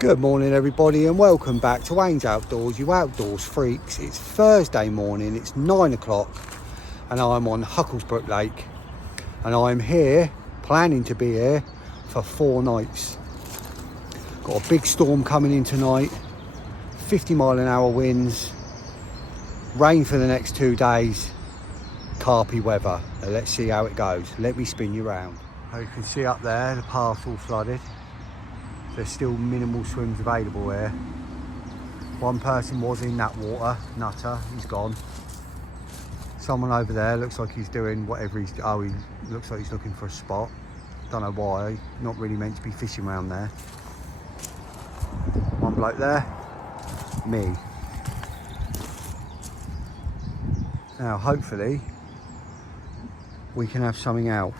Good morning everybody and welcome back to Wayne's Outdoors, you outdoors freaks. It's Thursday morning, it's 9 o'clock and I'm on Hucklesbrook Lake and I'm here, planning to be here for 4 nights. Got a big storm coming in tonight, 50-mile-an-hour winds, rain for the next 2 days, carpy weather. Now let's see how it goes. Let me spin you round. As you can see up there, the path's all flooded. There's still minimal swims available here. One person was in that water, Nutter, he's gone. Someone over there looks like he's doing whatever he's, oh, he looks like he's looking for a spot. Don't know why, not really meant to be fishing around there. One bloke there, me. Now hopefully we can have something out.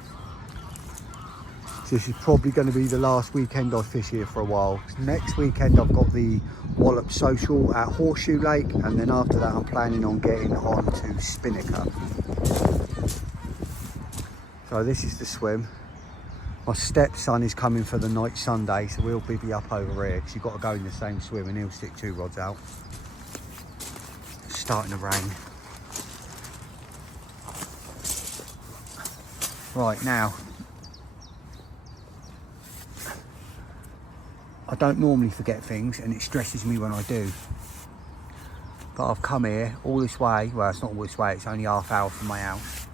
This is probably going to be the last weekend I fish here for a while. Next weekend I've got the Wallop Social at Horseshoe Lake, and then after that I'm planning on getting on to Spinnaker. So this is the swim. My stepson is coming for the night Sunday, so we'll be up over here because you've got to go in the same swim and he'll stick 2 rods out. It's starting to rain. Right now, I don't normally forget things and it stresses me when I do. But I've come here all this way, well it's not all this way, it's only half hour from my house.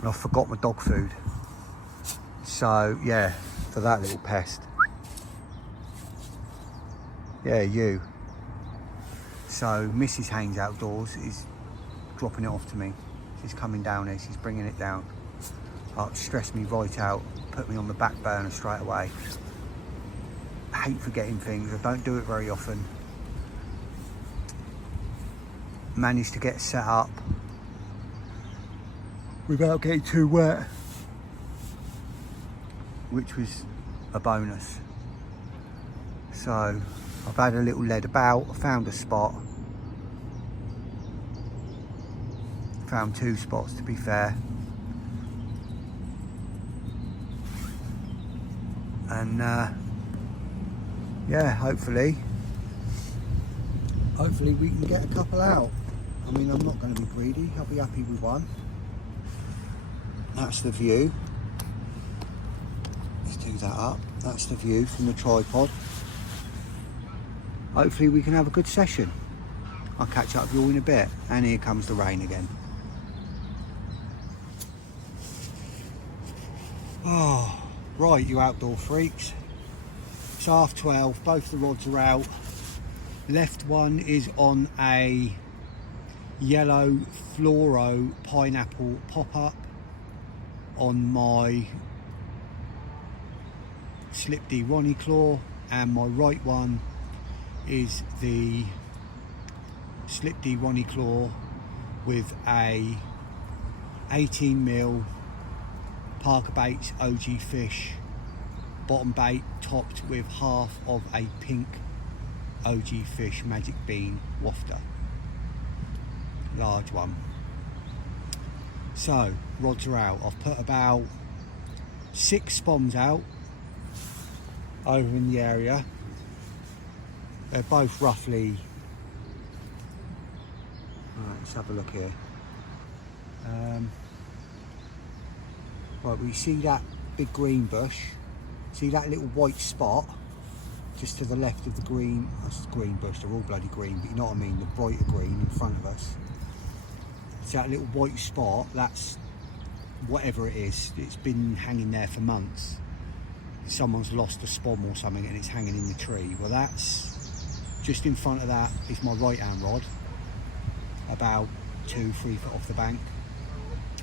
And I forgot my dog food. So yeah, for that little pest. Yeah, you. So Mrs. Haynes Outdoors is dropping it off to me. She's coming down here, she's bringing it down. It stressed me right out, put me on the back burner straight away. I hate forgetting things, I don't do it very often. Managed to get set up without getting too wet, which was a bonus. So I've had a little lead about, I found a spot. Found 2 spots to be fair. And yeah, hopefully we can get a couple out. I mean, I'm not going to be greedy, I'll be happy with one. That's the view. Let's do that up. That's the view from the tripod. Hopefully we can have a good session. I'll catch up with you all in a bit. And here comes the rain again. Oh, right, you outdoor freaks. It's 12:30, both the rods are out. Left one is on a yellow fluoro pineapple pop-up on my Slip D Ronnie Claw, and my right one is the Slip D Ronnie Claw with a 18mm Parker Baits OG Fish bottom bait topped with half of a pink OG Fish Magic Bean wafter, large one. So rods are out. I've put about 6 spoms out over in the area. They're both roughly, right, let's have a look here. Right, we see that big green bush. See that little white spot just to the left of the green? That's the green bush, they're all bloody green, but you know what I mean, the brighter green in front of us. See that little white spot? That's whatever it is. It's been hanging there for months. Someone's lost a spom or something and it's hanging in the tree. Well, that's just in front of that is my right hand rod, about 2-3 foot off the bank.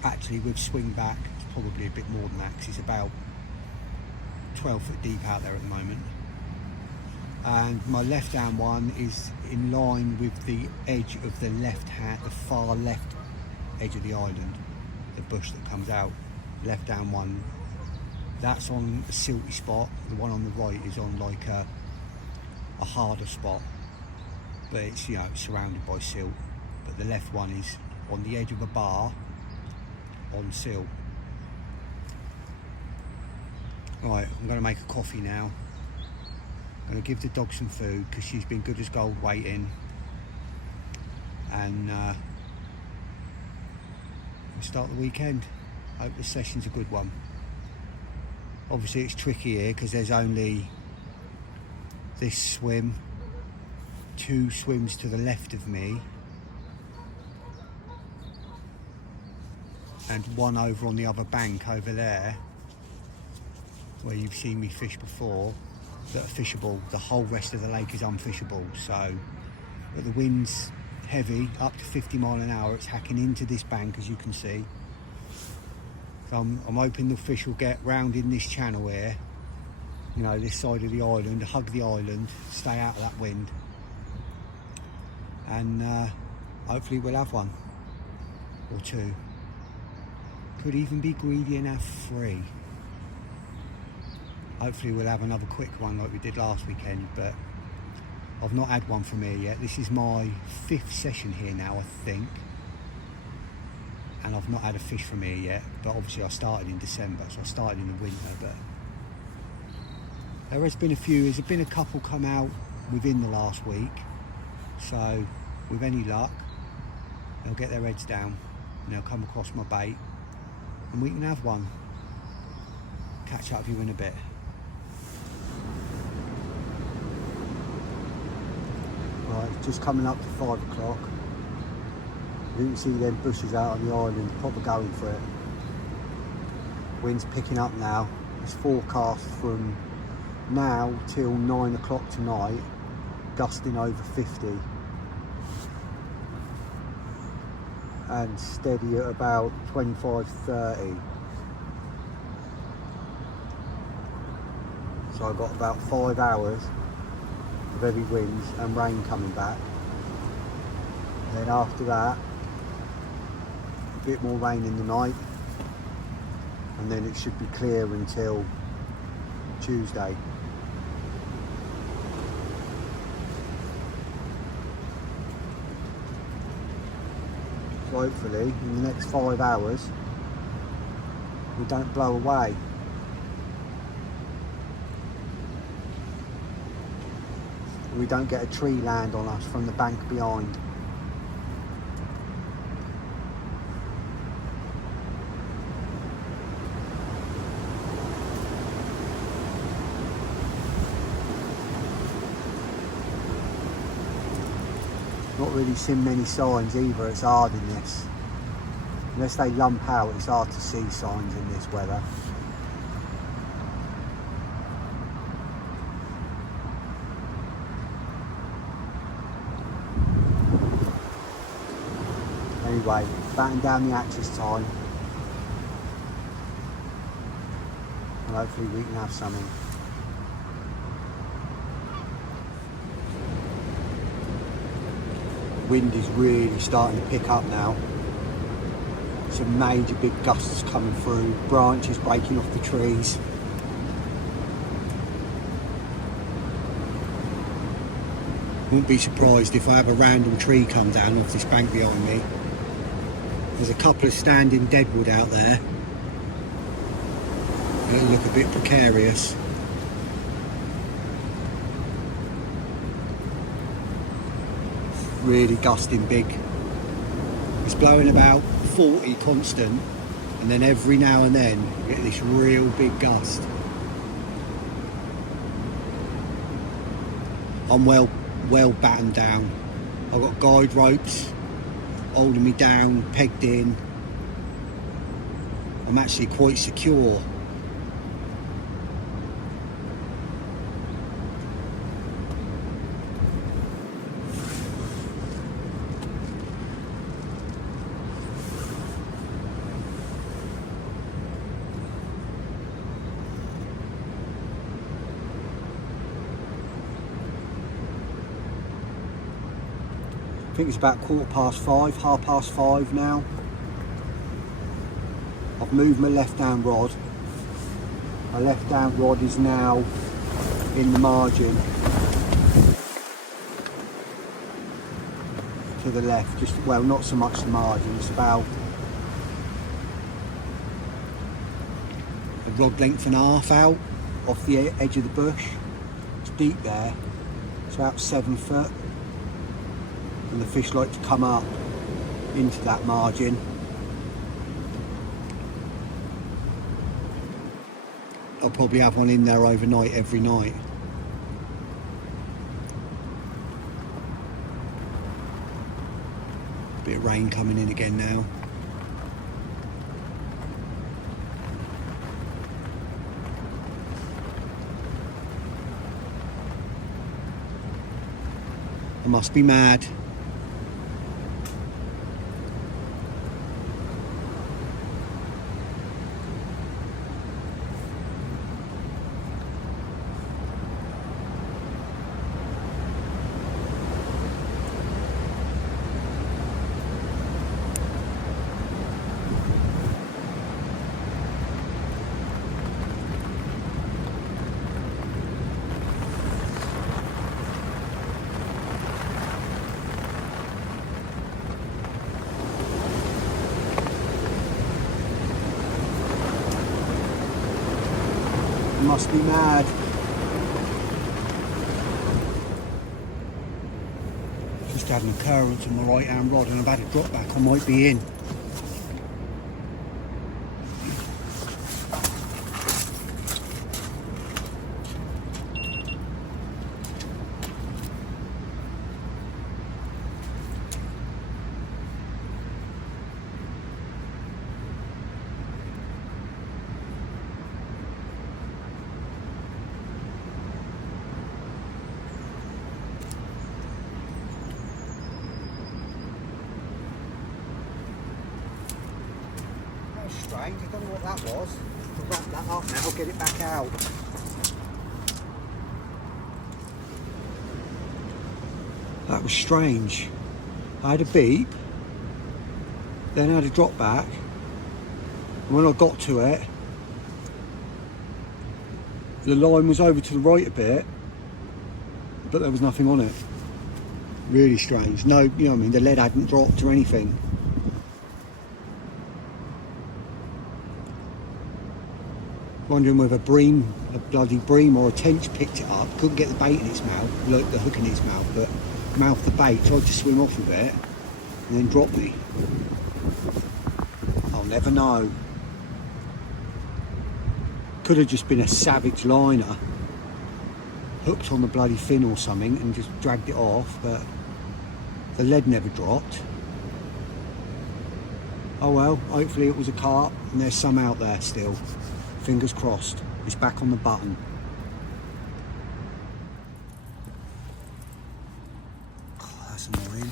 Actually, with swing back, it's probably a bit more than that because it's about 12 foot deep out there at the moment. And my left hand one is in line with the edge of the left hand, the far left edge of the island, the bush that comes out. Left hand one, that's on a silty spot. The one on the right is on like a harder spot, but it's, you know, it's surrounded by silt. But the left one is on the edge of a bar on silt. Right, I'm going to make a coffee now. I'm going to give the dog some food because she's been good as gold waiting, and we'll start the weekend. Hope this session's a good one. Obviously it's tricky here because there's only this swim, 2 swims to the left of me, and one over on the other bank over there where you've seen me fish before, that are fishable. The whole rest of the lake is unfishable. So, but the wind's heavy, up to 50 mile an hour. It's hacking into this bank, as you can see. So I'm hoping the fish will get round in this channel here, you know, this side of the island, hug the island, stay out of that wind, and hopefully we'll have one or 2. Could even be greedy and have 3. Hopefully we'll have another quick one like we did last weekend, but I've not had one from here yet. This is my 5th session here now, I think, and I've not had a fish from here yet. But obviously I started in December, so I started in the winter. But there has been a few, there's been a couple come out within the last week, so with any luck they'll get their heads down and they'll come across my bait and we can have one. Catch up with you in a bit. Right, it's just coming up to 5 o'clock. You can see them bushes out on the island, proper going for it. Wind's picking up now. It's forecast from now till 9 o'clock tonight, gusting over 50. And steady at about 25-30. So I've got about 5 hours of heavy winds and rain coming back. And then after that, a bit more rain in the night, and then it should be clear until Tuesday. So hopefully in the next 5 hours we don't blow away. We don't get a tree land on us from the bank behind. Not really seen many signs either. It's hard in this. Unless they lump out, it's hard to see signs in this weather. Anyway, batten down the hatches time, and hopefully we can have something. Wind is really starting to pick up now. Some major big gusts coming through, branches breaking off the trees. Wouldn't be surprised if I have a random tree come down off this bank behind me. There's a couple of standing deadwood out there. It'll look a bit precarious. Really gusting big. It's blowing about 40 constant, and then every now and then you get this real big gust. I'm well battened down. I've got guide ropes holding me down, pegged in. I'm actually quite secure. I think it's about 5:15, 5:30 now. I've moved my left hand rod. My left hand rod is now in the margin to the left, just, well, not so much the margin, it's about a rod length and a half out off the edge of the bush, It's deep there, it's about 7 foot, and the fish like to come up into that margin. I'll probably have one in there overnight every night. Bit of rain coming in again now. I must be mad. Must be mad. Just had an occurrence on my right hand rod and I've had a drop back. I might be in. Strange, I don't know what that was. I'll wrap that up now, I'll get it back out. That was strange. I had a beep, then I had a drop back, and when I got to it, the line was over to the right a bit, but there was nothing on it. Really strange. No, you know what I mean, the lead hadn't dropped or anything. Wondering whether a bloody bream or a tench picked it up. Couldn't get the bait in its mouth, like the hook in its mouth, but mouthed the bait, tried to swim off with it, and then dropped me. I'll never know. Could have just been a savage liner, hooked on the bloody fin or something and just dragged it off, but the lead never dropped. Oh well, hopefully it was a carp and there's some out there still. Fingers crossed. It's back on the button. Oh, that's annoying.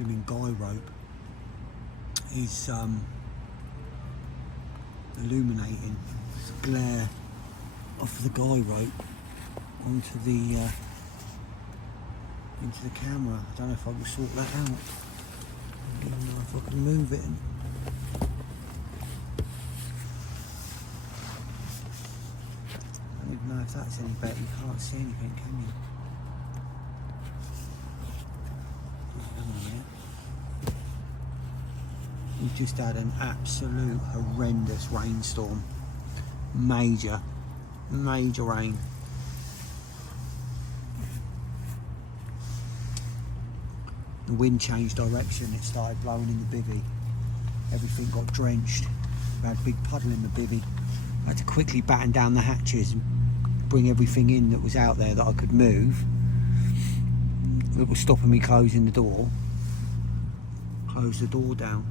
I mean, guy rope is illuminating. It's a glare off the guy rope onto the into the camera. I don't know if I can sort that out. I don't know if I can move it. I don't know if that's any better. You can't see anything, can you? Hang on a minute. We've just had an absolute horrendous rainstorm. Major rain. The wind changed direction, it started blowing in the bivvy. Everything got drenched. We had a big puddle in the bivvy. I had to quickly batten down the hatches and bring everything in that was out there that I could move. That was stopping me closing the door. Close the door down.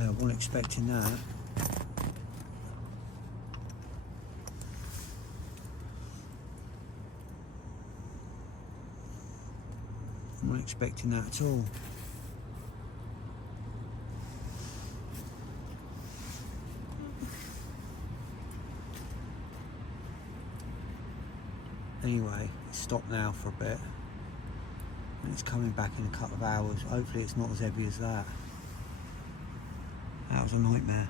I wasn't expecting that. I wasn't expecting that at all. Anyway, it's stopped now for a bit. And it's coming back in a couple of hours. Hopefully it's not as heavy as that. That was a nightmare.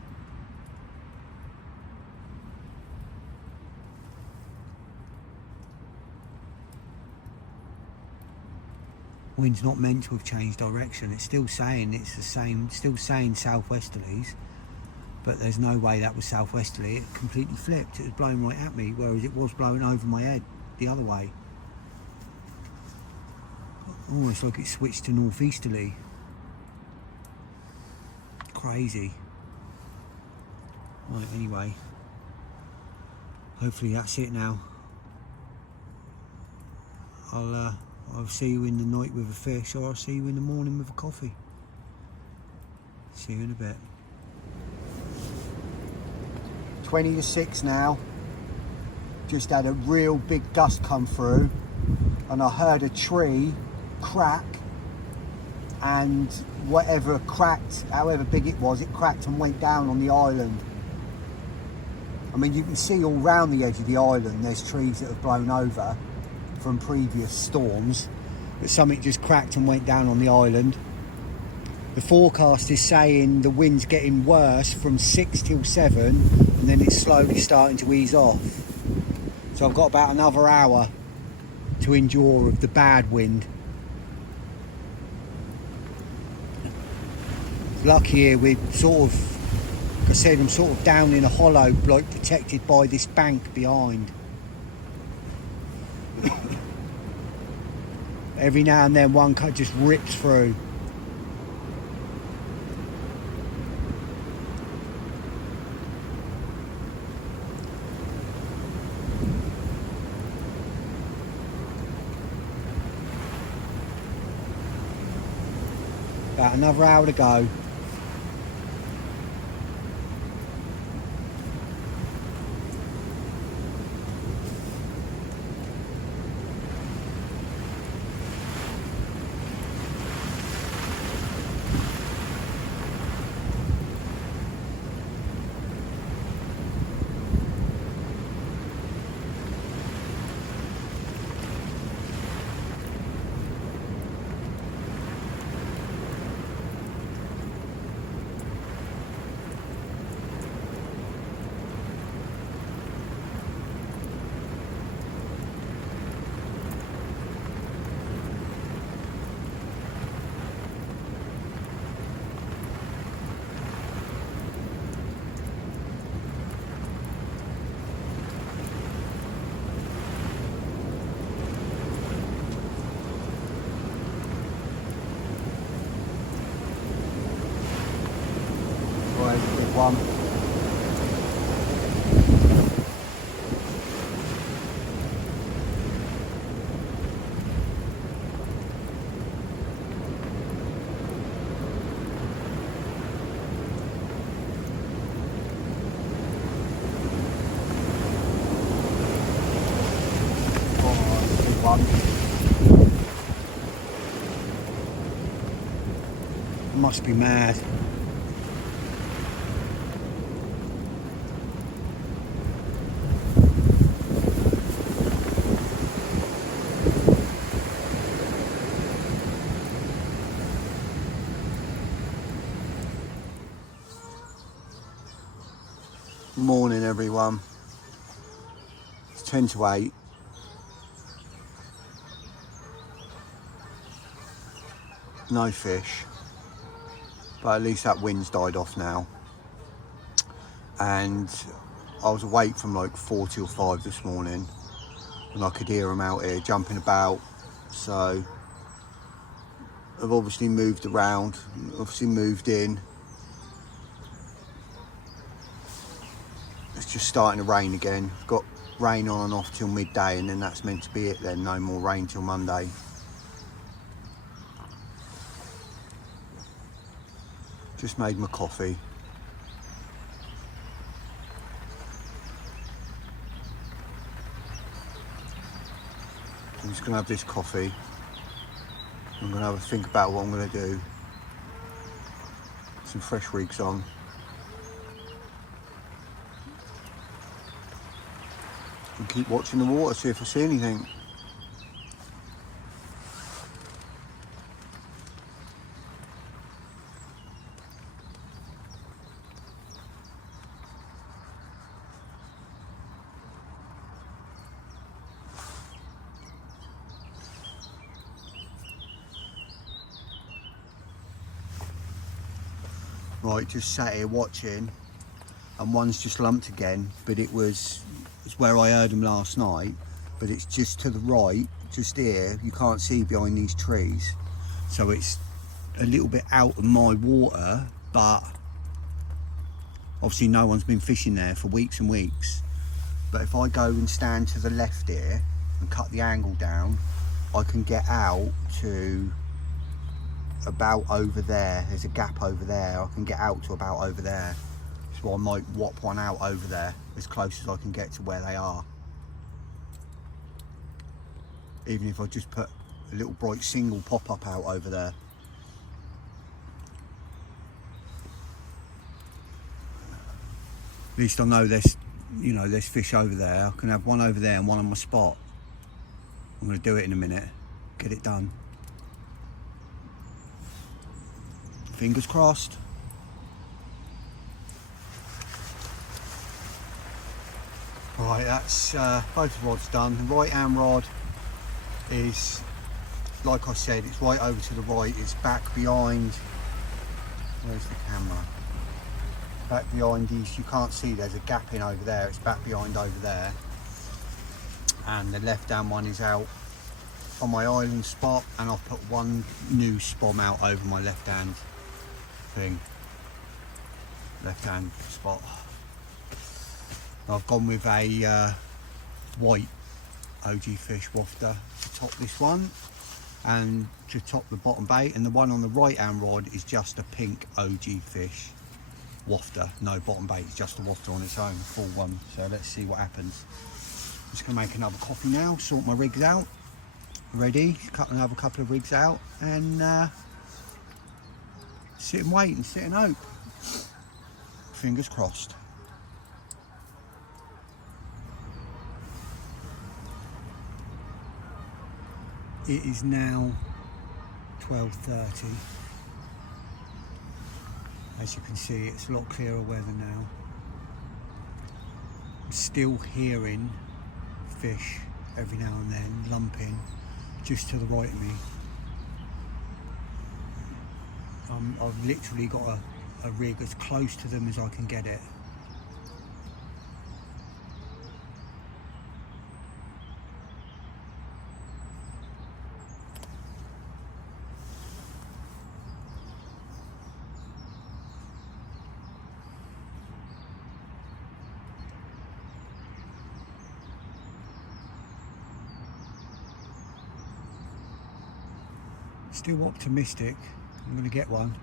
Wind's not meant to have changed direction. It's still saying it's the same, still saying southwesterlies, but there's no way that was southwesterly. It completely flipped. It was blowing right at me, whereas it was blowing over my head the other way. Almost like it switched to northeasterly. Crazy. Right, anyway, hopefully that's it now. I'll see you in the night with a fish, or I'll see you in the morning with a coffee. See you in a bit. 20 to 6 now. Just had a real big gust come through, and I heard a tree crack, and whatever cracked, however big it cracked and went down on the island. I mean, you can see all round the edge of the island there's trees that have blown over from previous storms, but something just cracked and went down on the island. The forecast is saying the wind's getting worse from 6 till 7, and then it's slowly starting to ease off. So I've got about another hour to endure of the bad wind. Lucky here, we're sort of, like I said, I'm sort of down in a hollow, like protected by this bank behind. Every now and then one cut just rips through. About another hour to go. One. Must be mad. Morning everyone. It's 10 to 8. No fish, but at least that wind's died off now. And I was awake from like 4 till 5 this morning, and I could hear them out here jumping about. So I've obviously moved around, obviously moved in. It's just starting to rain again. Got rain on and off till midday, and then that's meant to be it then. No more rain till Monday. Just made my coffee. I'm just gonna have this coffee. I'm gonna have a think about what I'm gonna do. Some fresh rigs on. And keep watching the water, see if I see anything. right, just sat here watching, and one's just lumped again, but it's where I heard them last night, but it's just to the right, just here. You can't see behind these trees, so it's a little bit out of my water, but obviously no one's been fishing there for weeks and weeks. But if I go and stand to the left here and cut the angle down, I can get out to about over there. There's a gap over there. I can get out to about over there. So I might whop one out over there as close as I can get to where they are. Even if I just put a little bright single pop-up out over there. At least I know there's fish over there. I can have one over there and one on my spot. I'm going to do it in a minute. Get it done. Fingers crossed. Right, that's both rods done. The right hand rod is, like I said, it's right over to the right. It's back behind, where's the camera? Back behind these, you can't see, there's a gap in over there. It's back behind over there. And the left hand one is out on my island spot, and I've put one new spom out over my left hand thing. Left hand spot. I've gone with a white OG Fish wafter to top this one and to top the bottom bait, and the one on the right hand rod is just a pink OG Fish wafter, no bottom bait, it's just a wafter on its own, full one. So let's see what happens. I'm just going to make another coffee now, sort my rigs out, ready, cut another couple of rigs out, and sit and wait and sit and hope. Fingers crossed. It is now 12:30. As you can see, it's a lot clearer weather now. I'm still hearing fish every now and then lumping just to the right of me. I've literally got a rig as close to them as I can get it. Still optimistic I'm going to get one.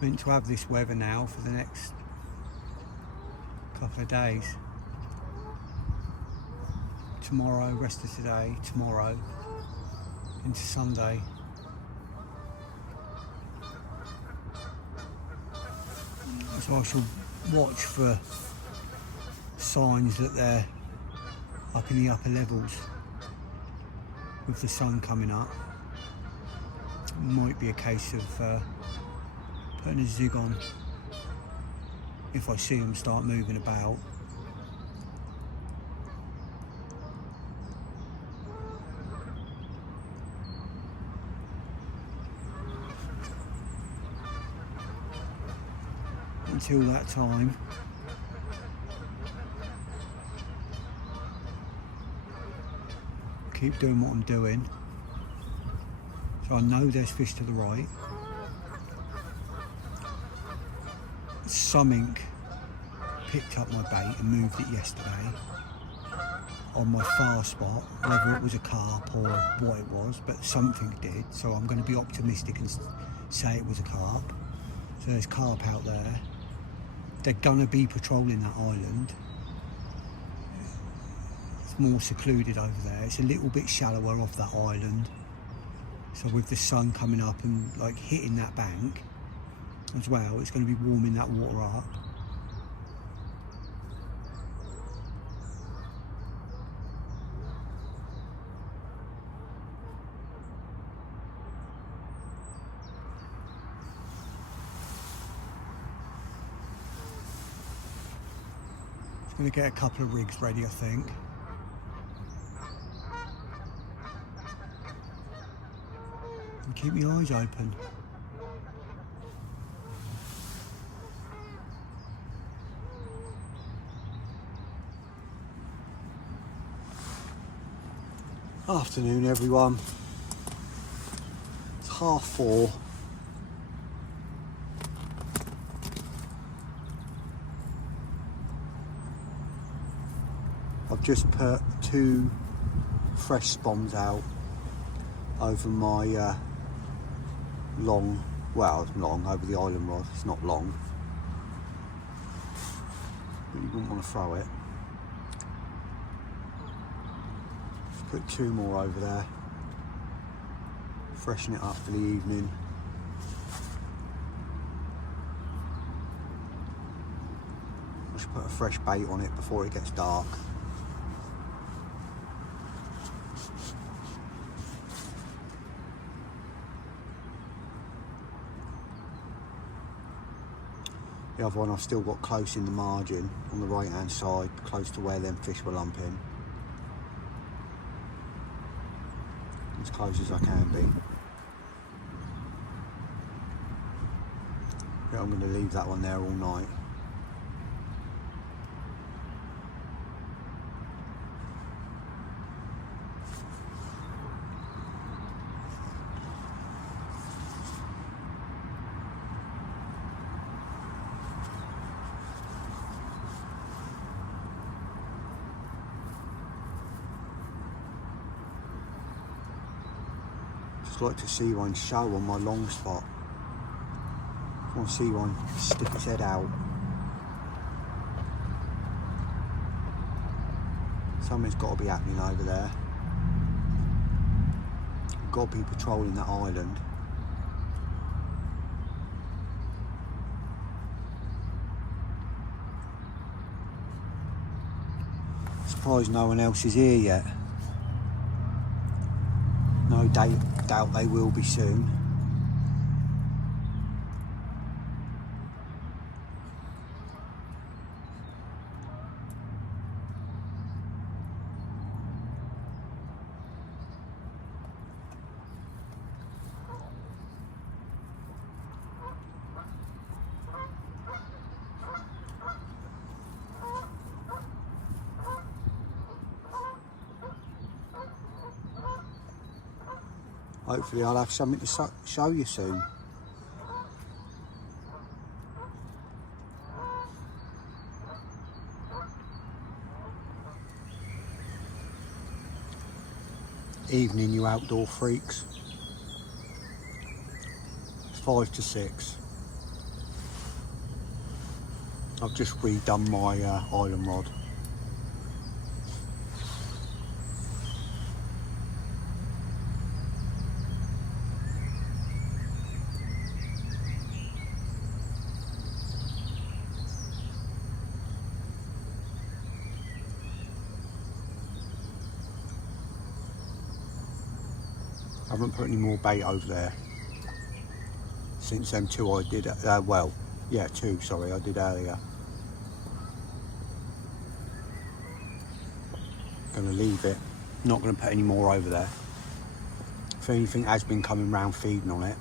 Meant to have this weather now for the next couple of days. Tomorrow, rest of today, tomorrow, into Sunday. So I shall watch for signs that they're up in the upper levels with the sun coming up. It might be a case of putting a zig on if I see them start moving about. until that time. Keep doing what I'm doing. So I know there's fish to the right. Something picked up my bait and moved it yesterday on my far spot, whether it was a carp or what it was, but something did. So I'm going to be optimistic and say it was a carp. So there's carp out there. They're going to be patrolling that island. It's more secluded over there. It's a little bit shallower off that island. So with the sun coming up and like hitting that bank as well, it's going to be warming that water up. Going to get a couple of rigs ready, I think. And keep my eyes open. Afternoon, everyone. It's 4:30. I've just put 2 fresh spawns out over my long, over the island rod. It's not long, but you wouldn't want to throw it. Just put 2 more over there, freshen it up for the evening. I should put a fresh bait on it before it gets dark. The other one I've still got close in the margin on the right hand side, close to where them fish were lumping. As close as I can be. But I'm going to leave that one there all night. Like to see one show on my long spot. I want to see one stick its head out. Something's got to be happening over there. Got to be patrolling that island. Surprised no one else is here yet. No doubt they will be soon. Hopefully I'll have something to show you soon. Evening, you outdoor freaks. It's 5 to 6. I've just redone my island rod. I haven't put any more bait over there since them 2 I did, 2, sorry, I did earlier. Gonna leave it, not gonna put any more over there. If anything has been coming round feeding on it,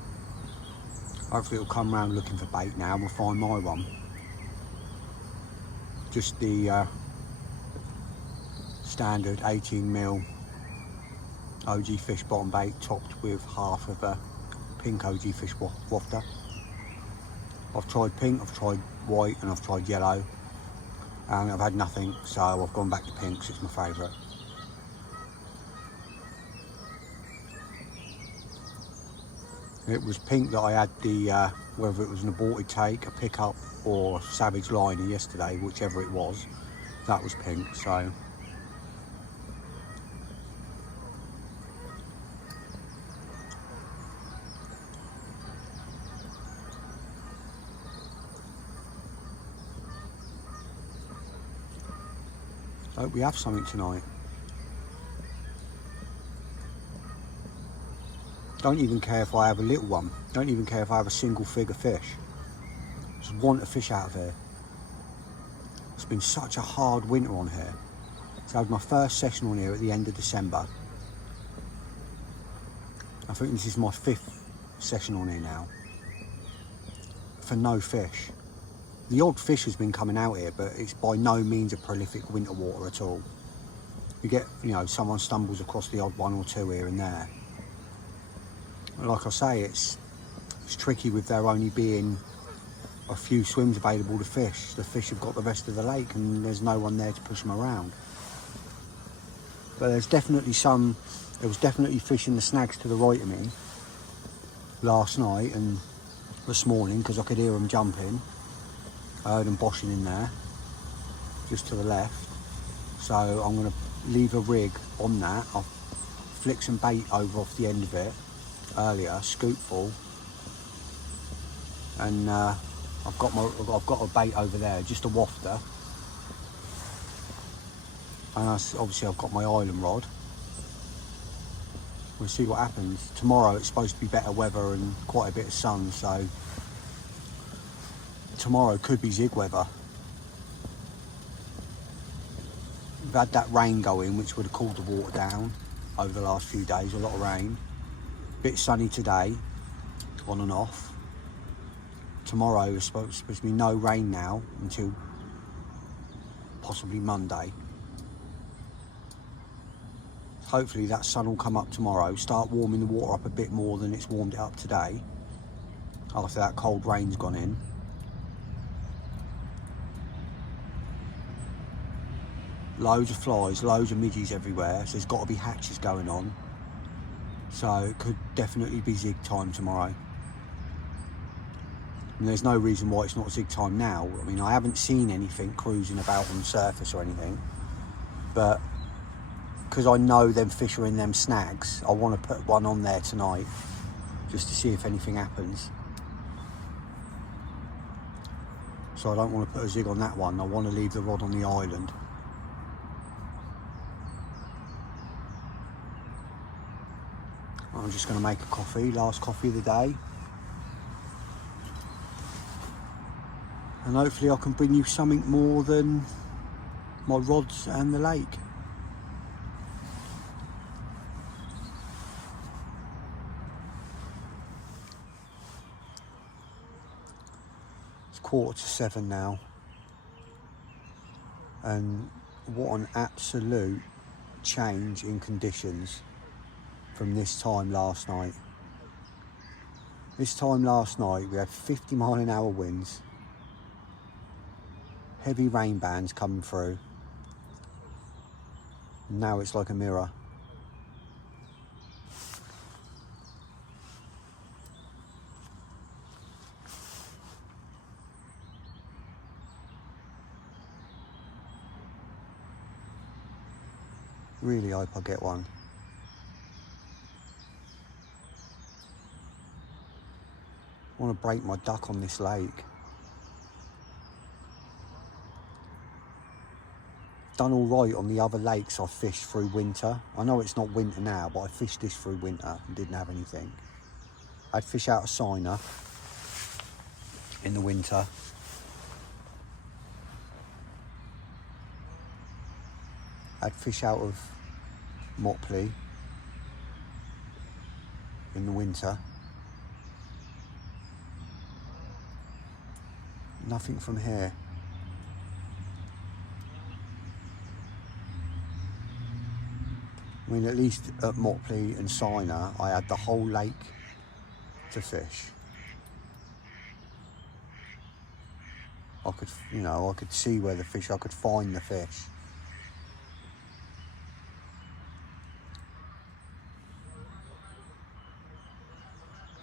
hopefully it'll come round looking for bait now and we'll find my one. just the standard 18mm OG fish bottom bait topped with half of a pink OG fish wafter. I've tried pink, I've tried white and I've tried yellow and I've had nothing, so I've gone back to pink because it's my favourite. It was pink that I had the, whether it was an aborted take, a pickup or a savage liner yesterday, whichever it was, that was pink, so. I hope we have something tonight. Don't even care if I have a little one. Don't even care if I have a single figure fish. Just want a fish out of here. It's been such a hard winter on here. So I had my first session on here at the end of December. I think this is my 5th session on here now. For no fish. The odd fish has been coming out here, but it's by no means a prolific winter water at all. You get, you know, someone stumbles across the odd one or two here and there. Like I say, it's tricky with there only being a few swims available to fish. The fish have got the rest of the lake and there's no one there to push them around. But there's definitely there was definitely fish in the snags to the right of me last night and this morning because I could hear them jumping. I heard them boshing in there, just to the left. So I'm going to leave a rig on that. I'll flick some bait over off the end of it earlier, scoopful, and I've got a bait over there, just a wafter, and obviously I've got my island rod. We'll see what happens. Tomorrow it's supposed to be better weather and quite a bit of sun, so tomorrow could be zig weather. We've had that rain going, which would have cooled the water down over the last few days, a lot of rain. Bit sunny today, on and off. Tomorrow is supposed to be no rain now until possibly Monday. Hopefully that sun will come up tomorrow, start warming the water up a bit more than it's warmed it up today, after that cold rain's gone in. Loads of flies, loads of midges everywhere, so there's got to be hatches going on. So it could definitely be zig time tomorrow. And there's no reason why it's not zig time now. I mean, I haven't seen anything cruising about on the surface or anything, but because I know them fish are in them snags, I want to put one on there tonight just to see if anything happens. So I don't want to put a zig on that one. I want to leave the rod on the island. I'm just going to make a coffee, last coffee of the day. And hopefully I can bring you something more than my rods and the lake. It's 7:15 now. And what an absolute change in conditions from this time last night. This time last night we had 50-mile-an-hour winds, heavy rain bands coming through. Now it's like a mirror. Really hope I get one. I want to break my duck on this lake. Done all right on the other lakes I've fished through winter. I know it's not winter now, but I fished this through winter and didn't have anything. I'd fish out of Siner in the winter. I'd fish out of Mopley in the winter. Nothing from here. I mean, at least at Motley and Sina, I had the whole lake to fish. I could, you know, I could see where the fish, I could find the fish.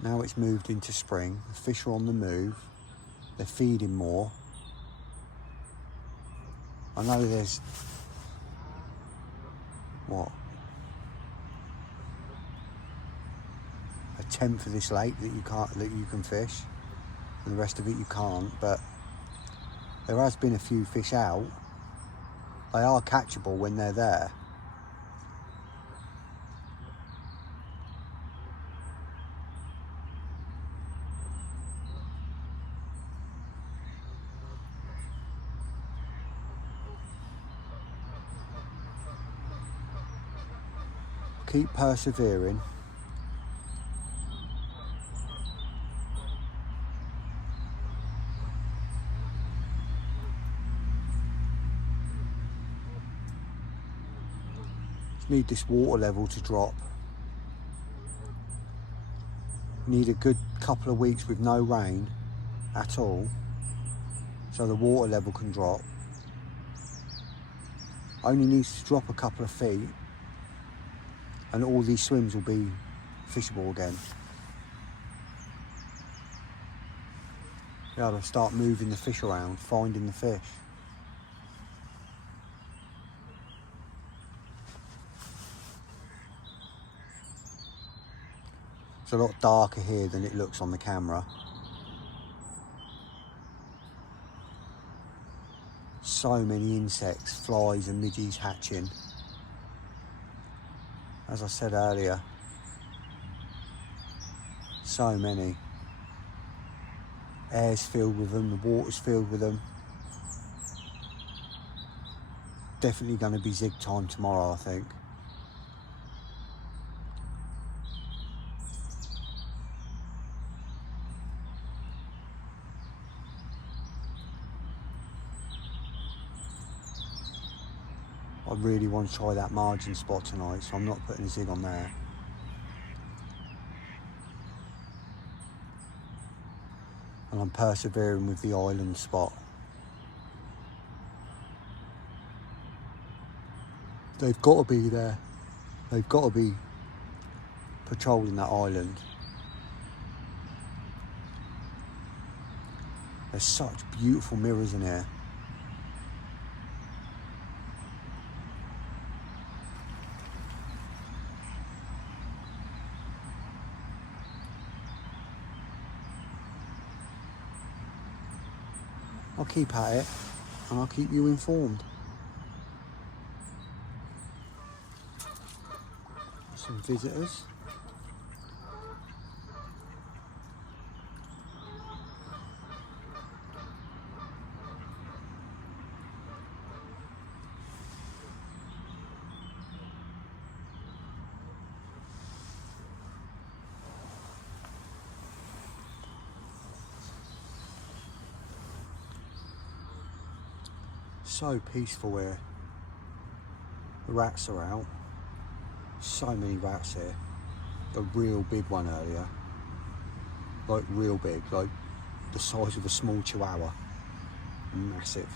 Now it's moved into spring, the fish are on the move, they're feeding more. I know there's, what, a tenth of this lake that you can fish, and the rest of it you can't, but there has been a few fish out. They are catchable when they're there. Keep persevering. Just need this water level to drop. Need a good couple of weeks with no rain at all, so the water level can drop. Only needs to drop a couple of feet and all these swims will be fishable again. Be able to start moving the fish around, finding the fish. It's a lot darker here than it looks on the camera. So many insects, flies and midges hatching. As I said earlier, so many. Air's filled with them, the water's filled with them. Definitely going to be zig time tomorrow, I think. I really want to try that margin spot tonight, so I'm not putting a zig on there. And I'm persevering with the island spot. They've got to be there. They've got to be patrolling that island. There's such beautiful mirrors in here. I'll keep at it and I'll keep you informed. Some visitors. So peaceful here. The rats are out. So many rats here. A real big one earlier. Like real big, like the size of a small chihuahua. Massive.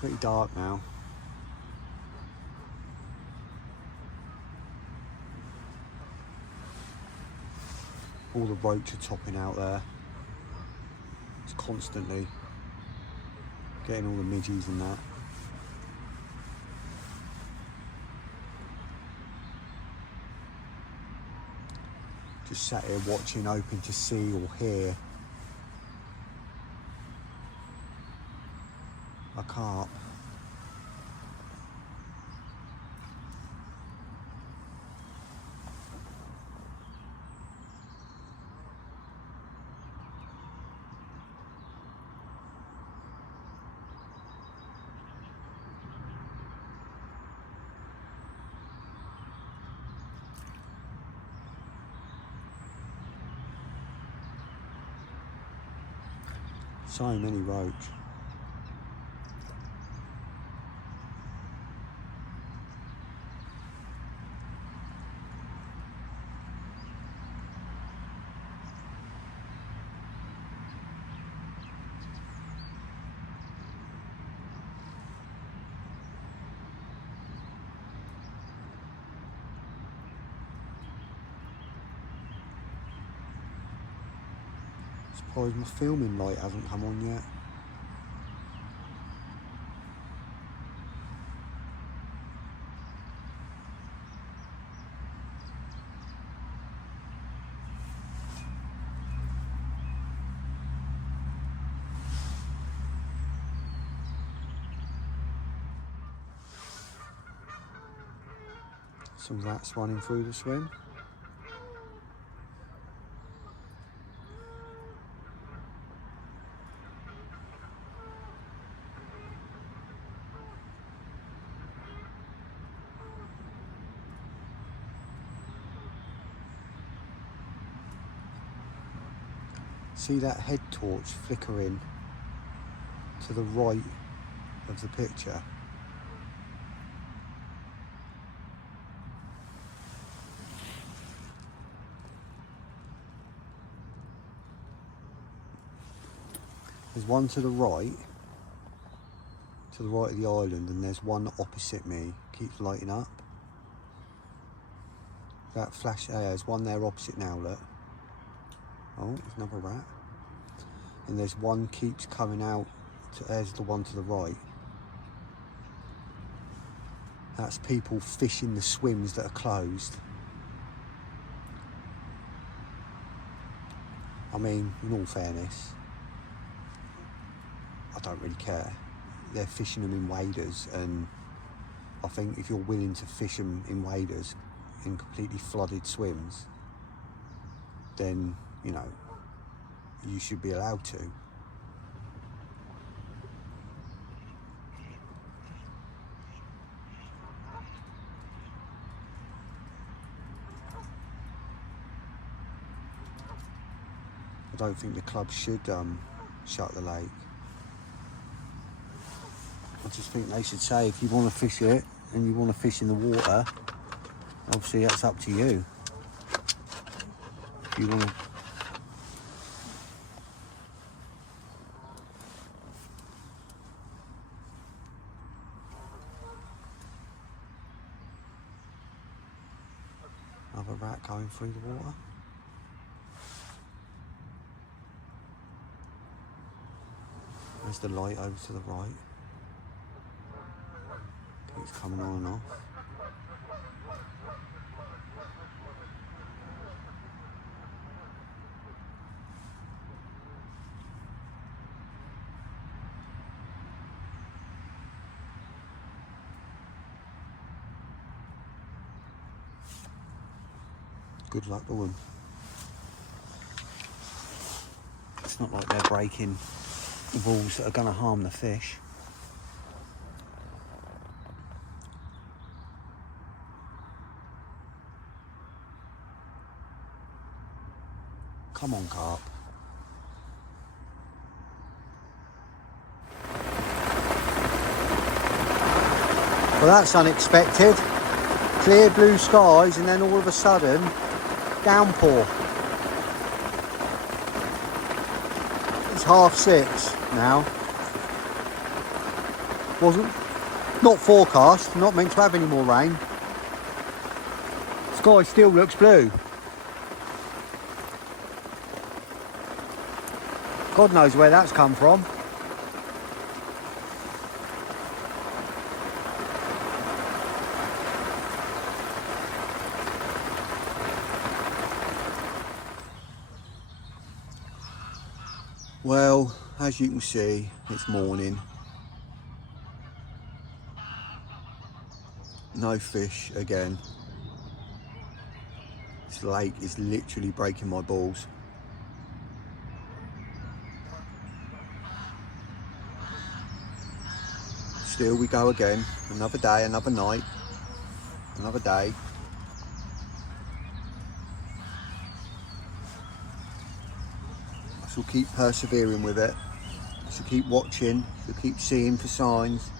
Pretty dark now. All the roach are topping out there. It's constantly getting all the midges and that. Just sat here watching, hoping to see or hear a carp. So many roach. Surprised my filming light hasn't come on yet. Some rats running through the swim. See that head torch flickering to the right of the picture? There's one to the right of the island, and there's one opposite me, keeps lighting up. That flash, there's one there opposite now, look. Oh, there's another rat. And there's one keeps coming out, there's the one to the right. That's people fishing the swims that are closed. I mean, in all fairness, I don't really care. They're fishing them in waders, and I think if you're willing to fish them in waders in completely flooded swims, then, you know, you should be allowed to. I don't think the club should shut the lake. I just think they should say, if you want to fish it and you want to fish in the water, obviously that's up to you. If you want to. Another rat going through the water. There's the light over to the right. It's coming on and off. Good luck to them. It's not like they're breaking rules that are going to harm the fish. Come on, carp. Well, that's unexpected. Clear blue skies, and then all of a sudden, downpour. It's 6:30 now. Not forecast, not meant to have any more rain. Sky still looks blue. God knows where that's come from. Well, as you can see, it's morning. No fish again. This lake is literally breaking my balls. Still we go again. Another day, another night, another day. I shall keep persevering with it. So keep watching, so keep seeing for signs.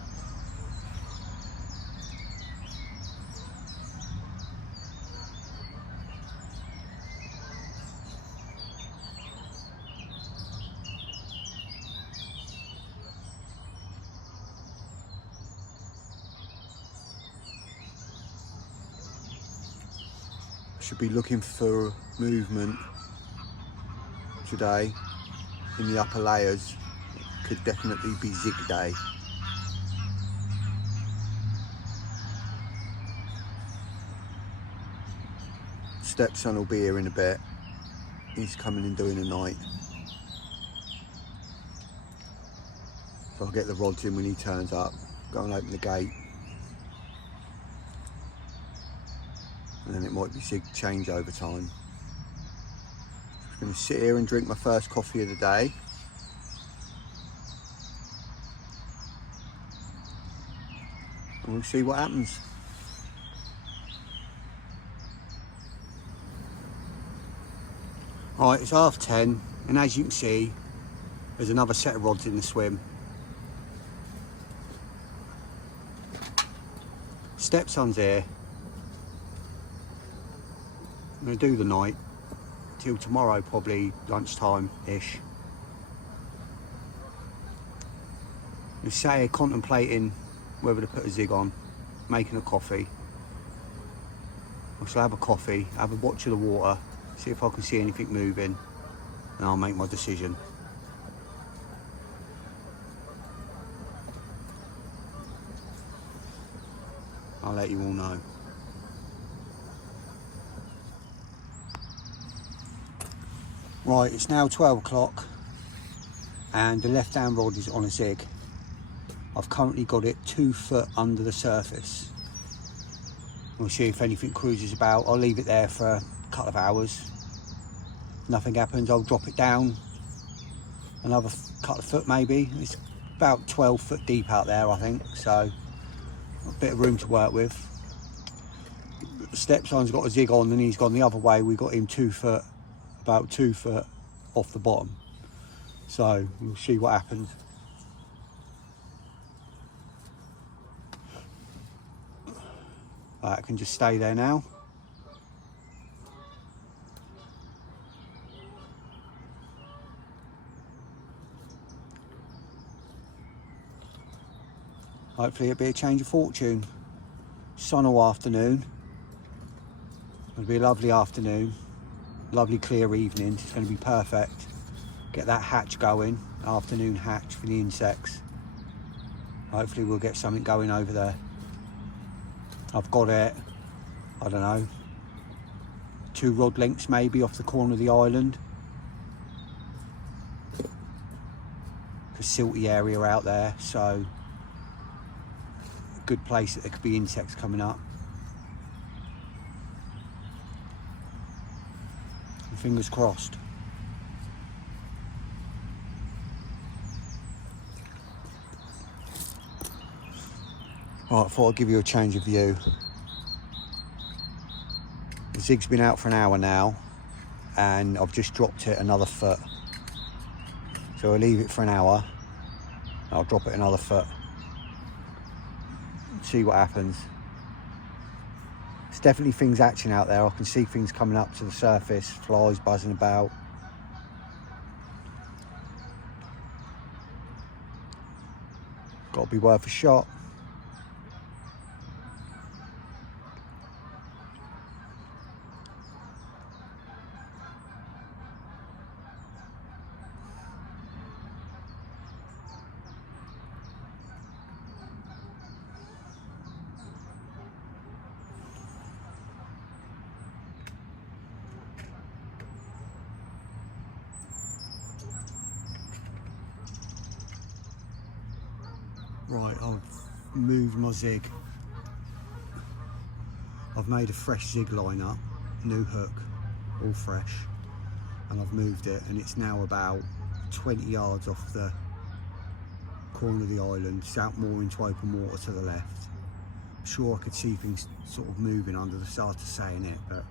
Should be looking for movement today in the upper layers. It could definitely be zig day. Stepson will be here in a bit. He's coming and doing a night. So I'll get the rods in when he turns up. Go and open the gate. And then it might be zig changeover time. I'm going to sit here and drink my first coffee of the day. And we'll see what happens. Alright, it's 10:30, and as you can see, there's another set of rods in the swim. Stepson's here. I'm going to do the night till tomorrow, probably lunchtime-ish. I'm sat here contemplating whether to put a zig on, making a coffee. I shall have a coffee, have a watch of the water, see if I can see anything moving, and I'll make my decision. I'll let you all know. Right, it's now 12 o'clock and the left hand rod is on a zig. I've currently got it 2 foot under the surface. We'll see if anything cruises about. I'll leave it there for a couple of hours. If nothing happens, I'll drop it down another couple of foot maybe. It's about 12 foot deep out there, I think, so a bit of room to work with. Stepson's got a zig on and he's gone the other way. We got him 2 foot, about 2 foot off the bottom. So we'll see what happens. That can just stay there now. Hopefully it'll be a change of fortune. Sun all afternoon. It'll be a lovely afternoon. Lovely clear evening. It's going to be perfect. Get that hatch going. Afternoon hatch for the insects. Hopefully we'll get something going over there. I've got it, I don't know, 2 rod lengths maybe off the corner of the island. It's a silty area out there, so a good place that there could be insects coming up. And fingers crossed. Right, I thought I'd give you a change of view. The zig's been out for an hour now and I've just dropped it another foot. So I'll leave it for an hour. I'll drop it another foot. See what happens. There's definitely things hatching out there. I can see things coming up to the surface, flies buzzing about. Got to be worth a shot. Right, I've moved my zig. I've made a fresh zig line up, new hook, all fresh, and I've moved it, and it's now about 20 yards off the corner of the island. It's out more into open water to the left. I'm sure I could see things sort of moving under the start of saying it, but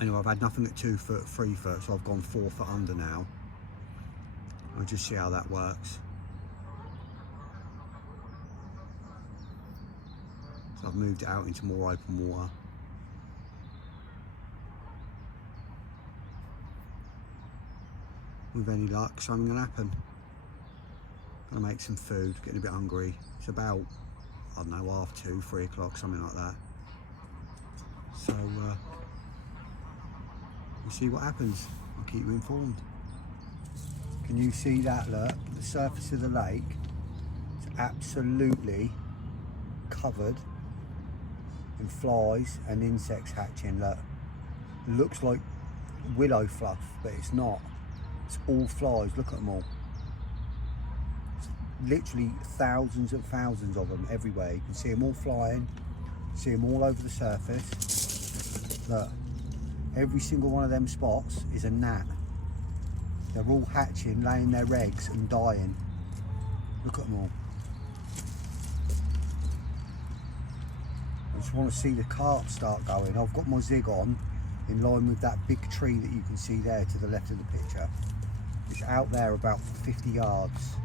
anyway, I've had nothing at 2 foot, 3 foot, so I've gone 4 foot under now. I'll just see how that works. So I've moved it out into more open water. With any luck, something gonna happen. Gonna make some food, getting a bit hungry. It's about, I don't know, 2:30, 3 o'clock, something like that. So we'll see what happens. I'll keep you informed. Can you see that? Look, the surface of the lake is absolutely covered in flies and insects hatching. Look, it looks like willow fluff, but it's not. It's all flies. Look at them all. It's literally thousands and thousands of them everywhere. You can see them all flying, see them all over the surface. Look, every single one of them spots is a gnat. They're all hatching, laying their eggs and dying. Look at them all. I just want to see the carp start going. I've got my zig on in line with that big tree that you can see there to the left of the picture. It's out there about 50 yards.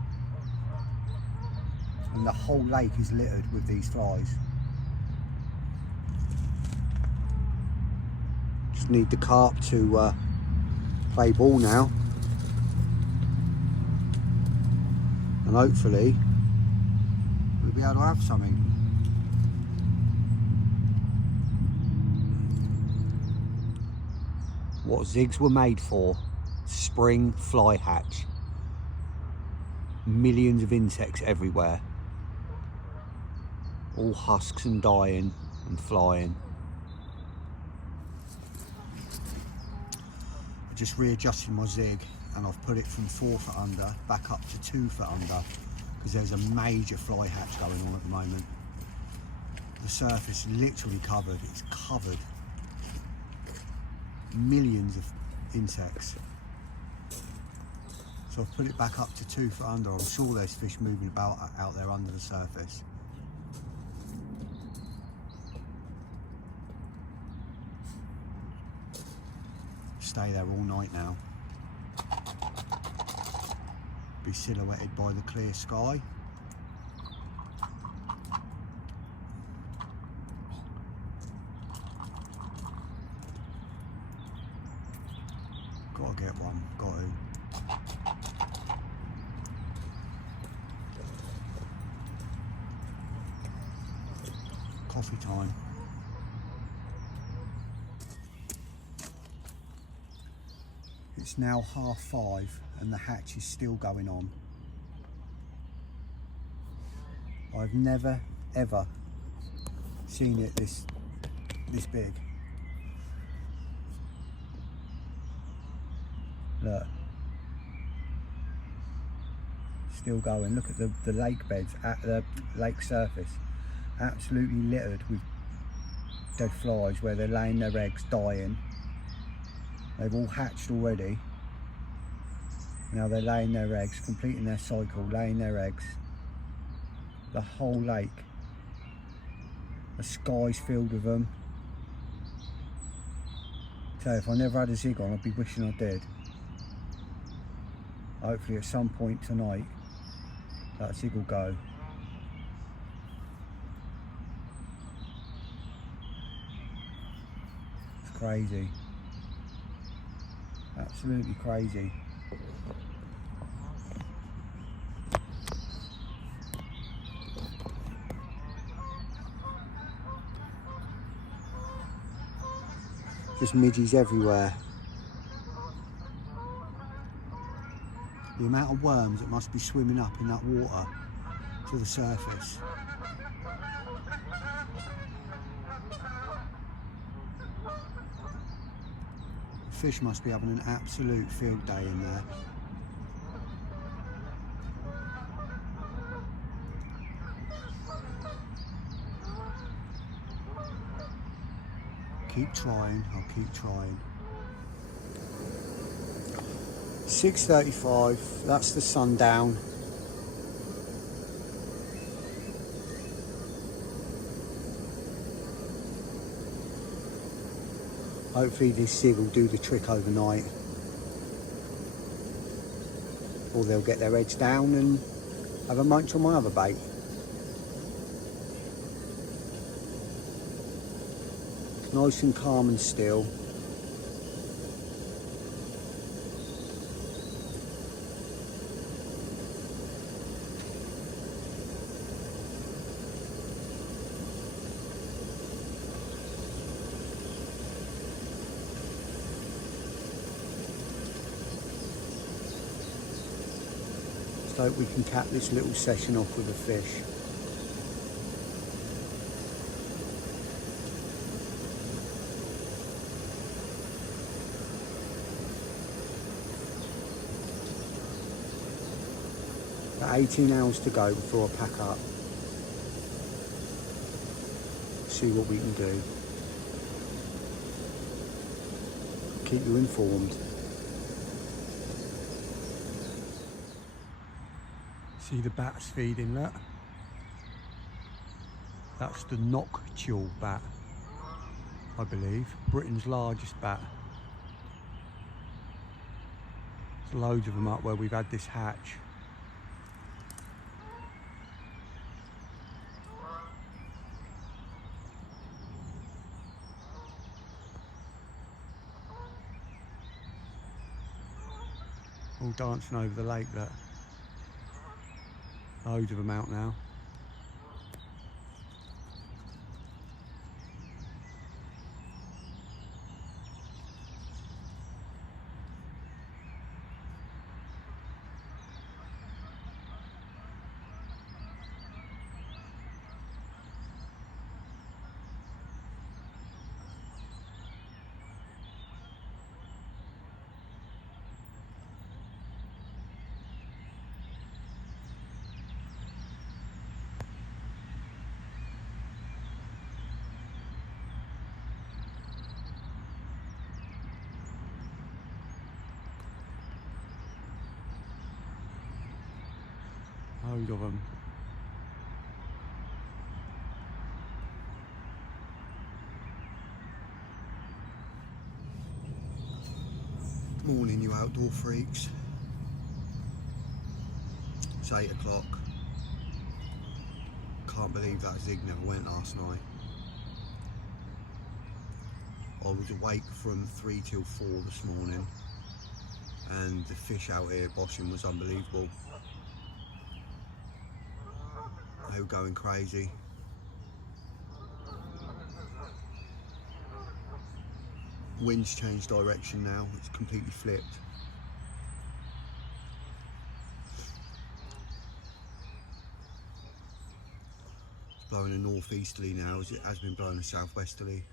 And the whole lake is littered with these flies. Just need the carp to play ball now. And hopefully we'll be able to have something. What zigs were made for: spring fly hatch. Millions of insects everywhere, all husks and dying and flying. I just readjusted my zig and I've put it from 4 foot under back up to 2 foot under because there's a major fly hatch going on at the moment. The surface literally covered, it's covered. Millions of insects. So I've put it back up to 2 foot under. I'm sure there's fish moving about out there under the surface. Stay there all night now. Be silhouetted by the clear sky. Gotta get one, got to. Coffee time. It's now 5:30 and the hatch is still going on. I've never ever seen it this big. Look, still going. Look at the lake beds at the lake surface, absolutely littered with dead flies where they're laying their eggs, dying. They've all hatched already. Now they're laying their eggs, completing their cycle, laying their eggs. The whole lake, the sky's filled with them. So if I never had a zig on, I'd be wishing I did. Hopefully at some point tonight, that zig will go. It's crazy. Absolutely crazy. Just midges everywhere. The amount of worms that must be swimming up in that water to the surface. Fish must be having an absolute field day in there. Keep trying, I'll keep trying. 6:35, that's the sundown. Hopefully this zig will do the trick overnight. or they'll get their heads down and have a munch on my other bait. It's nice and calm and still. So we can cap this little session off with a fish. About 18 hours to go before I pack up. See what we can do. Keep you informed. See the bats feeding that? That's the noctule bat, I believe. Britain's largest bat. There's loads of them up where we've had this hatch. All dancing over the lake, that. Loads of them out now. Loads of them. Morning, you outdoor freaks. It's 8 o'clock. Can't believe that zig never went last night. I was awake from 3 till 4 this morning, and the fish out here boshing was unbelievable. They were going crazy. Wind's changed direction now, it's completely flipped. It's blowing a northeasterly now, as it has been blowing a southwesterly.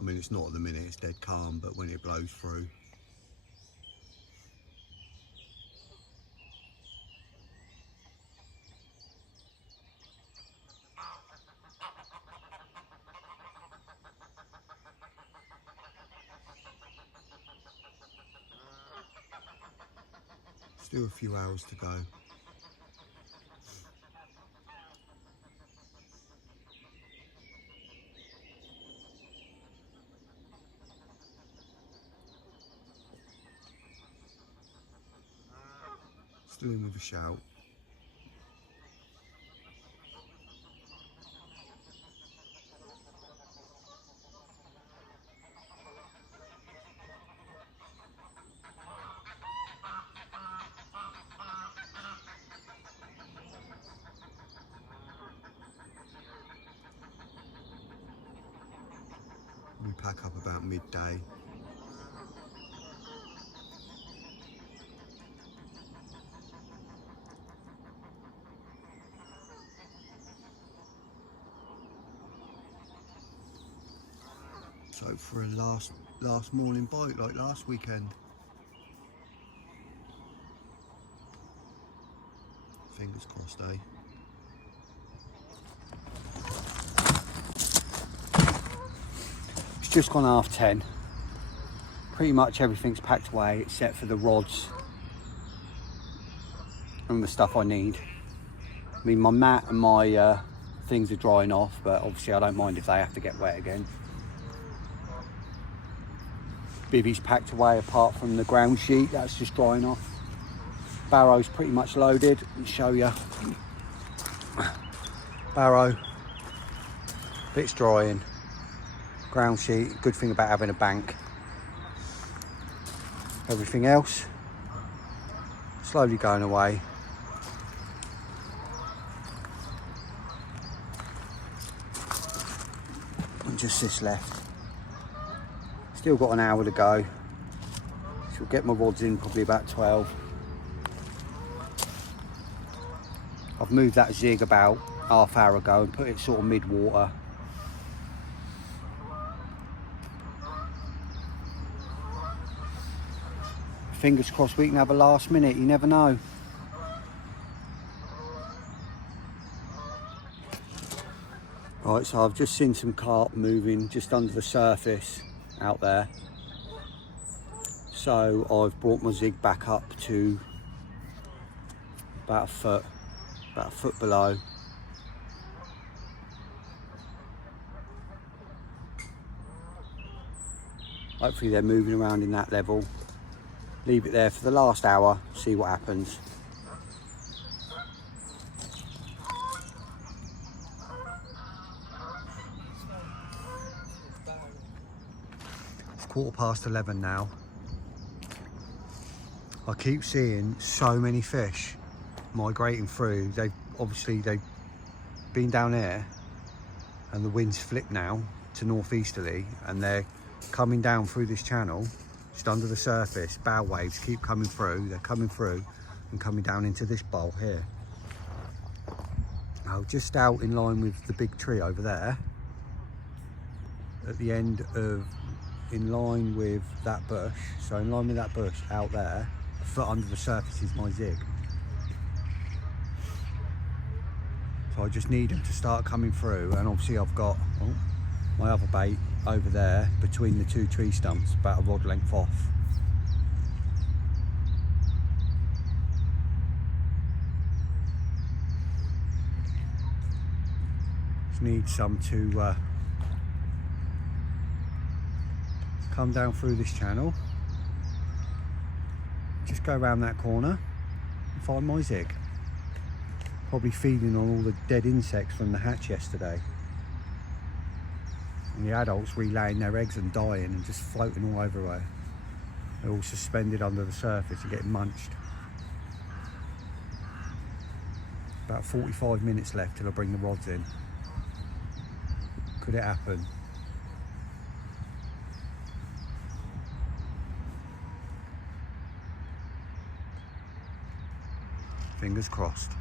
I mean, it's not at the minute, it's dead calm, but when it blows through. Still a few hours to go. Still in with a shout. We pack up about midday. So for a last morning bite like last weekend. Fingers crossed, eh? It's just gone 10:30. Pretty much everything's packed away except for the rods and the stuff I need. I mean, my mat and my things are drying off, but obviously I don't mind if they have to get wet again. bivvies packed away apart from the ground sheet, that's just drying off. Barrow's pretty much loaded. Let me show you. Barrow, bits drying. Ground sheet, good thing about having a bank. Everything else slowly going away. And just this left. Still got an hour to go. So I'll get my rods in probably about 12. I've moved that zig about half hour ago and put it sort of mid-water. Fingers crossed we can have a last minute, you never know. Right, so I've just seen some carp moving just under the surface out there. So I've brought my zig back up to about a foot below. Hopefully they're moving around in that level. Leave it there for the last hour, see what happens. It's 11:15 now. I keep seeing so many fish migrating through. They've been down here and the wind's flipped now to northeasterly and they're coming down through this channel just under the surface. Bow waves keep coming through. They're coming through and coming down into this bowl here. Now just out in line with the big tree over there, at the end of, in line with that bush, so in line with that bush out there, a foot under the surface is my zig. So I just need them to start coming through, and obviously I've got my other bait over there between the two tree stumps, about a rod length off. Just need some to come down through this channel, just go around that corner and find my zig. Probably feeding on all the dead insects from the hatch yesterday. And the adults relaying their eggs and dying and just floating all over her. They're all suspended under the surface and getting munched. About 45 minutes left till I bring the rods in. Could it happen? Fingers crossed.